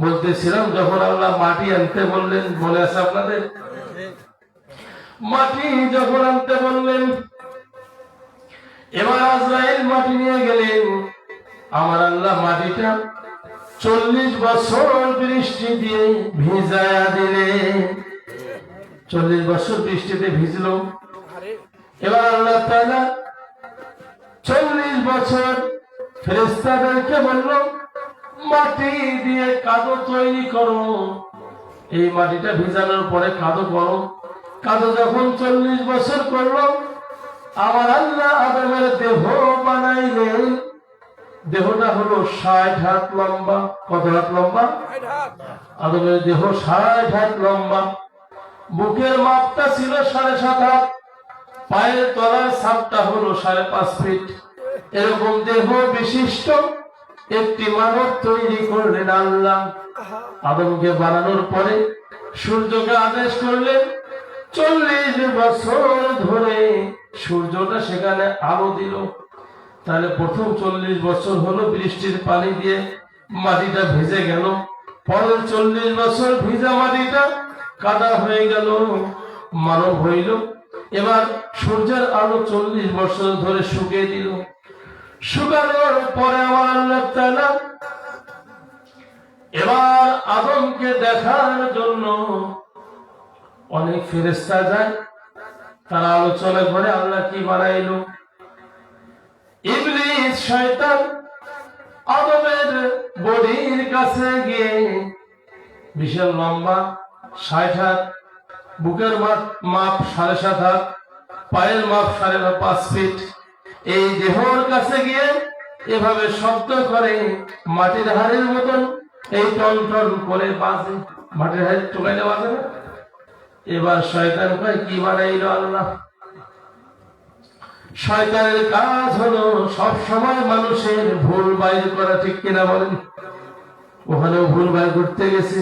বলতেছিলাম যখন আল্লাহ মাটি আনতে বললেন, মনে আছে আপনাদের? মাটি যখন আনতে বললেন, এবার আজরাইল মাটি নিয়ে গেলেন। আমার আল্লাহ মাটিটা 40 বছর বৃষ্টি দিয়ে ভিজায়া দিলেন। 40 বছর বৃষ্টিতে ভিজলো। এবার আল্লাহ তাআলা 40 বছর ফেরেশতাদেরকে বলল, মাটি দিয়ে কাদো তৈরি করো। এই মাটিটা ভিজানোর পরে কাদো করো। কাদো যখন 40 বছর করলো, আমার আল্লাহ আদমের দেহ বানাইলেন। দেহটা হলো 60 হাত লম্বা। কত হাত লম্বা? আদমের দেহ 60 হাত লম্বা। বুকের মাপটা ছিল 7.5 হাত। পায়ের তলার ছাপটা হলো 5.5 ফিট। এরকম দেহ বিশিষ্ট একটি মানব তৈরি করলেন আল্লাহ। আদমকে বানানোর পরে সূর্যকে আদেশ করলেন, 40 বছর ধরে সূর্যটা সেখানে আলো দিল। তাহলে প্রথম 40 বছর হলো বৃষ্টির পানি দিয়ে মাটিটা ভিজে গেল। পরের 40 বছর ভিজা মাটিটা কাদা হয়ে গেল, মানব হইল। এবার সূর্যের আলো 40 বছর ধরে শুকিয়ে দিল। শুকানোর পরে আমার আল্লাহ তাআলা এবার আদমকে দেখার জন্য অনেক ফেরেশতা যায়। তারা আলোচনা করে আল্লাহ কি বানাইলো। ইবলিস শয়তান আদমের বডির কাছে গিয়ে, বিশাল লম্বা 60 হাত, বুকের মাপ 7.5 হাত, পায়ের মাপ 5.5 ফিট। এই দেহর কাছে গিয়ে এভাবে শব্দ করে, মাটির হাড়ের মতন এই টন টন করে বাজে। মাটির হাড় টোকাইলে বাজে না? এবার শয়তান কয়, কি বানাইলো আল্লাহ? শয়তানের কাজ হলো সব সময় মানুষের ভুল বাইর করা, ঠিক কিনা বলেন? ওখানেও ভুল বাইর করতে গেছে।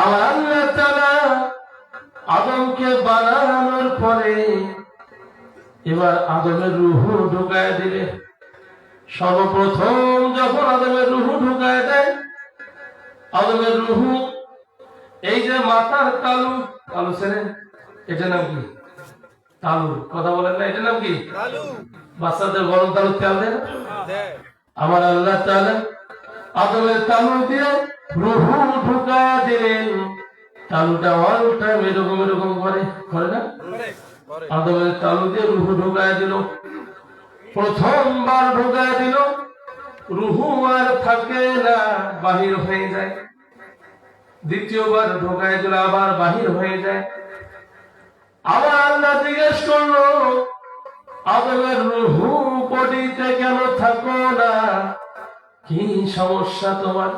আমার আল্লাহ তাআলা আদমকে বানানোর পরে এবার আদমের রূহ ঢুকায় দিলে। সর্বপ্রথম যখন আদমের রূহ ঢুকায় দেয়, আদমের রূহ এই যে মাথার তালু, তালু ছেড়ে, এটা নাম কি? তালু। কথা বলেন না, এটা নাম কি? বাচ্চাদের গরম তালু তেল দেয়। আমার আল্লাহ তাআলা আদমের তালু দিয়ে রূহ ঢুকায় দিলেন। তালুটা অল টাইম এরকম এরকম করে না? আদমের তালু দিয়ে রূহ ঢুকায় দিল। প্রথমবার ঢুকায় দিল, রূহ আর থাকে না, বাহির হয়ে যায়। দ্বিতীয়বার ঢুকায় দিল, আবার বাহির হয়ে যায়। আবার আল্লাহ জিজ্ঞেস করলো, আদমের রূহ বডিতে কেন থাকো না? কি সমস্যা তোমার?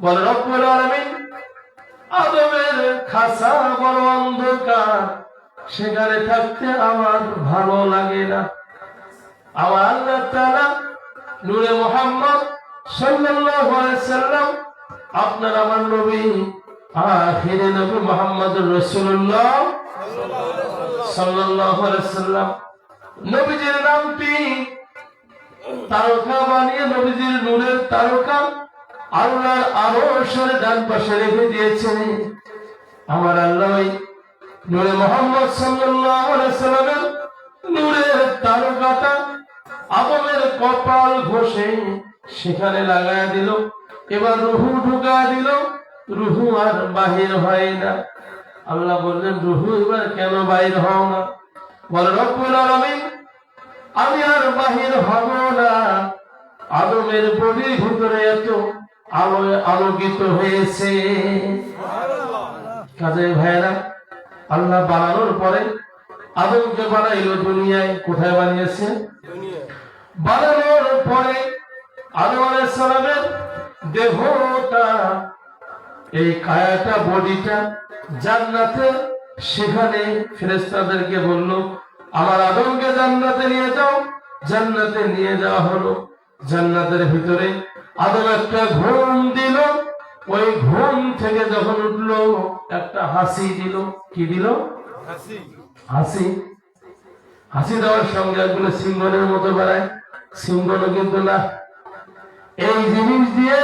বলে, রব্বুল আলামিন, আদমের খাসা বড় অন্ধকার, সেখানে থাকতে আমার ভালো লাগে না। আমার আল্লাহ তাআলা নূরে মুহাম্মদ সাল্লাল্লাহু আলাইহি সাল্লাম, আপনার আমার নবী, আখিরে নবী মুহাম্মদুর রাসূলুল্লাহ সাল্লাল্লাহু আলাইহি সাল্লাম, নবীজির নামটি তারকা বানিয়ে নবীজির নূরের তারকা আল্লাহর আরশের ডান পাশে রেখে দিয়েছেন। আমার আল্লাহ নূরে মুহাম্মদ সাল্লাল্লাহু আলাইহি সাল্লামের নূরের তারকাটা আদমের কপাল ঘষে সেখানে লাগায় দিল। এবার রূহ ঢুকায় দিল, রূহ আর বাহির হয় না। আল্লাহ বললেন, রূহ এবার কেন বাহির হও না? বলে, রব্বুল আলামিন, আমি আর বাহির হব না। আদমের বডির ভিতরে এত আলোয় আলোকিত হয়েছে। কাজে ভাইরা, আল্লাহ বানানোর পরে আদমকে বানাইলো দুনিয়ায়। কোথায় বানিয়েছে? বানানোর পরে আদম আলাইহিস সালামের দেহটা, এই কায়াটা, বডিটা জান্নাতে, সেখানে ফেরেশতাদেরকে বলল, আমার আদমকে জান্নাতে নিয়ে যাও। জান্নাতে নিয়ে যাওয়া হলো। জান্নাতের ভিতরে আদম একটা ঘুম দিল। ওই ঘুম থেকে যখন উঠলো, একটা হাসি দিল। কি দিল? হাসি। হাসি দেওয়ার সঙ্গে একগুলো সিংহনের মতো বেড়ায়, সিংহনও কিন্তু না। এই জিনিস দিয়ে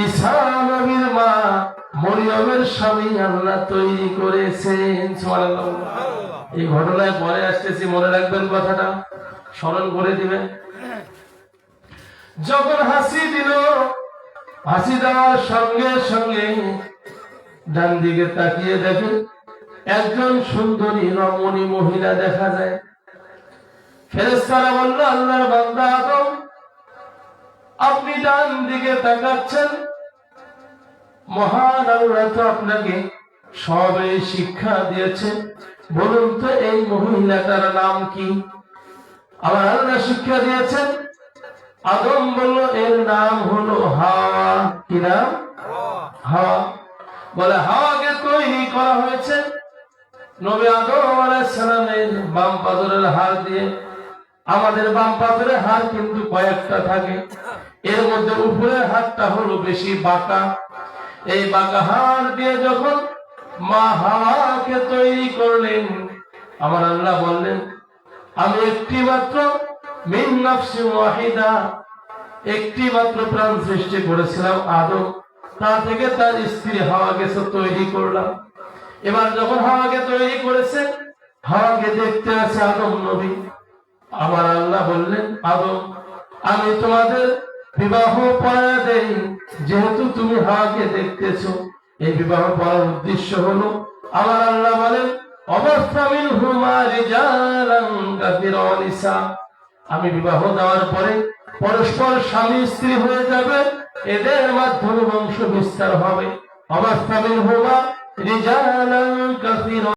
ঈসা নবীর মা মরিয়মের স্বামী আল্লাহ তৈরি করেছেন। সুবহানাল্লাহ। এই ঘটনায় পরে আসতেছি, মনে রাখবেন কথাটা, স্মরণ করে দিবেন। যখন হাসি দিল, হাসি দেওয়ার সঙ্গে সঙ্গে ডান দিকে তাকিয়ে দেখে একজন সুন্দরী রমণী মহিলা দেখা যায়। ফেরেশতারা বলল, আল্লাহর বান্দা আদম, আপনি ডান দিকে তাকাচ্ছেন, মহান আল্লাহ তো আপনাকে সবে শিক্ষা দিয়েছে, বলুন তো এই মহিলাটার নাম কি? আমার আল্লাহ শিক্ষা দিয়েছেন। আদম বলল, এর নাম হলো হাওয়া। কি নাম? হাওয়া। বলে, হাওয়াকে তৈরি করা হয়েছে নবী আদম আলাইহিস সালামের বাম পাথরের হাড় দিয়ে। আমাদের বাম পাথরের হাড় কিন্তু কয়েকটা থাকে, এর মধ্যে উপরের হাড়টা হলো বেশি বাঁকা। এই বাঁকা হাড় দিয়ে যখন মা হাওয়াকে তৈরি করলেন, আমার আল্লাহ বললেন, আমি একটি মাত্র মিন নাফসিন ওয়াহিদা, একটি মাত্র প্রাণ সৃষ্টি করেছিলাম আদম, তা থেকে তার স্ত্রী হাওয়াকে তৈরি করলাম। এবার যখন হাওয়াকে তৈরি করেছেন, হাওয়াকে দেখতে আছে আদম নবী। আমার আল্লাহ বললেন, আদম, আমি তোমাদের বিবাহ পড়ায়া দেই, যেহেতু তুমি হাওয়াকে দেখতেছো। এই বিবাহ পড়ার উদ্দেশ্য হলো, আমার আল্লাহ বলেন, অবস্থামিনহুমা রিজালান কাসীরা ওয়া নিসা, আমি বিবাহ দেওয়ার পরে পরস্পর স্বামী স্ত্রী হয়ে যাবে, এদের মাধ্যমে বংশ বিস্তার হবে। অবস্থামিনহুমা রিজালান কাসীরা